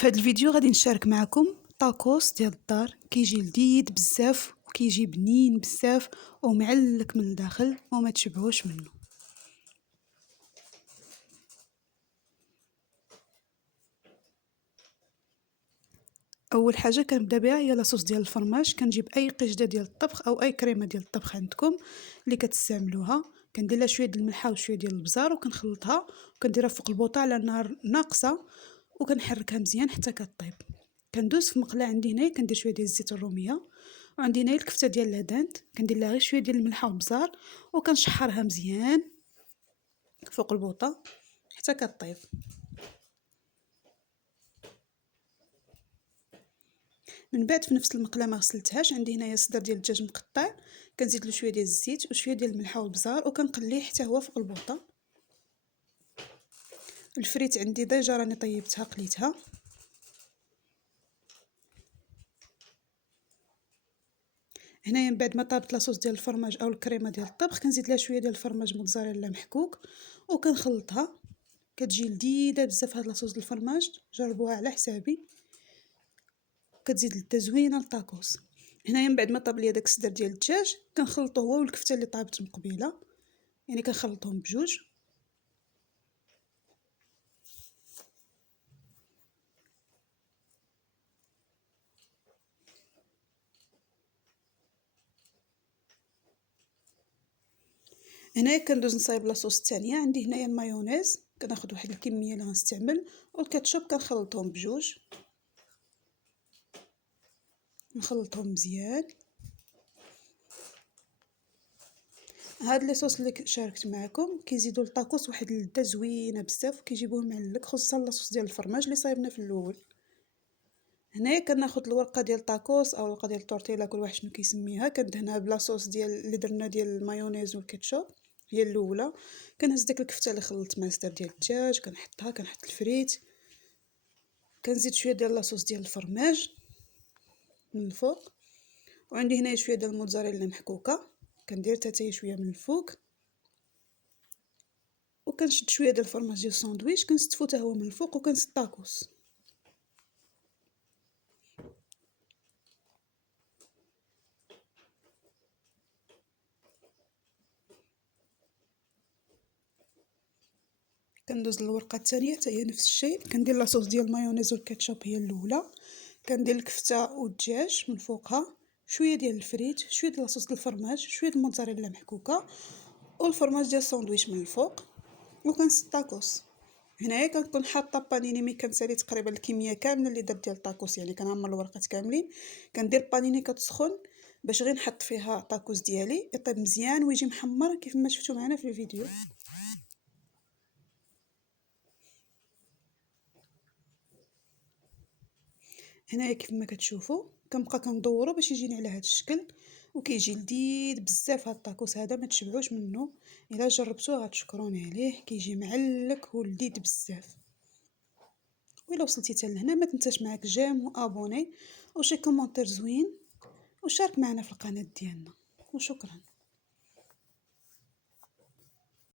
في هذا الفيديو غادي نشارك معكم طاكوس ديال الدار، كيجي لذيذ بزاف وكيجي بنين بزاف ومعلك من الداخل وما تشبعوش منه. اول حاجه كنبدا بها هي لاصوص ديال الفرماج. كنجيب اي قشده ديال الطبخ او اي كريمه ديال الطبخ عندكم اللي كتستعملوها، كندير لها شويه ديال الملحه وشويه ديال البزار وكنخلطها وكنديرها فوق البوطه على نار ناقصه وكنحركها مزيان حتى كطيب. كندوز في مقله عندي هنايا كندير شويه ديال الزيت الروميه، وعندي هنايا الكفته ديال الهدانت كندير لها غير شويه ديال الملحه والبزار وكنشحرها مزيان فوق البوطه حتى كطيب. من بعد في نفس المقله ما غسلتهاش عندي هنايا صدر ديال الدجاج مقطع، كنزيد له شويه ديال الزيت وشويه ديال الملحه والبزار وكنقليه حتى هو فوق البوطه. الفريت عندي ديجا راني طيبتها قليتها. هنايا من بعد ما طابت لاصوص ديال الفرماج او الكريمه ديال الطبخ كنزيد لها شويه ديال الفرماج موتزاريلا محكوك وكنخلطها. كتجي لذيذه بزاف هاد لاصوص ديال الفرماج، جربوها على حسابي، كتزيد التزوينه للطاكوس. هنايا من بعد ما طاب ليا داك الصدر ديال الدجاج كنخلطو هو والكفته اللي طابت من قبيله، يعني كنخلطهم بجوج. هنايا كندوز نصايب لاصوص الثانيه. عندي هنايا المايونيز كناخذ واحد الكميه اللي غنستعمل، والكاتشوب كنخلطهم بجوج، نخلطهم مزيان. هاد لي صوص اللي شاركت معكم كيزيدوا للطاكوس واحد اللذه زوينه بزاف وكيجيبوه معلك، خصوصا لاصوص ديال الفرماج اللي صايبنا في الاول. هنايا كناخذ الورقه ديال الطاكوس او الورقه ديال التورتيلا كل واحد شنو كيسميها، كندهنها بلاصوص ديال اللي درنا ديال المايونيز والكاتشوب هي الاولى. كنهز ديك الكفته اللي خلطت مع الصدر ديال الدجاج كنحطها، كنحط الفريت، كنزيد شويه ديال لاصوص ديال الفرماج من الفوق، وعندي هنايا شويه ديال الموتزاريلا محكوكه كندير حتى هي شويه من الفوق، وكنشد شويه ديال الفرماج ديال الساندويتش كنستفو حتى هو من الفوق وكنسد الطاكوس. كندوز للورقه الثانيه حتى هي نفس الشيء، كندير لاصوص ديال المايونيز والكاتشوب هي الاولى، كندير الكفته والدجاج من فوقها، شويه ديال الفريت، شويه ديال لاصوص الفرماج، شويه الموتزاريلا محكوكه والفرماج ديال الساندويتش من الفوق وكنسد الطاكوس. هنايا كنكون حاطه بانيني مي كنسالي تقريبا الكميه كامله اللي درت ديال الطاكوس، يعني كنعمر الورقات كاملين. كندير بانيني كتسخن باش غير نحط فيها الطاكوس ديالي يطيب مزيان ويجي محمر كيف ما شفتوا معنا في الفيديو. هنايا كيف ما كتشوفوا كنبقى كندورو باش يجيني على هذا الشكل، وكيجي لذيذ بزاف. هاد الطاكوس هذا ما تشبعوش منه، الا جربتوه غتشكروني عليه، كيجي معلك ولذيذ بزاف. وإلا وصلتي حتى لهنا ما تنساش معاك جيم وابوني وشي كومونتير زوين وشارك معنا في القناه ديالنا، وشكرا.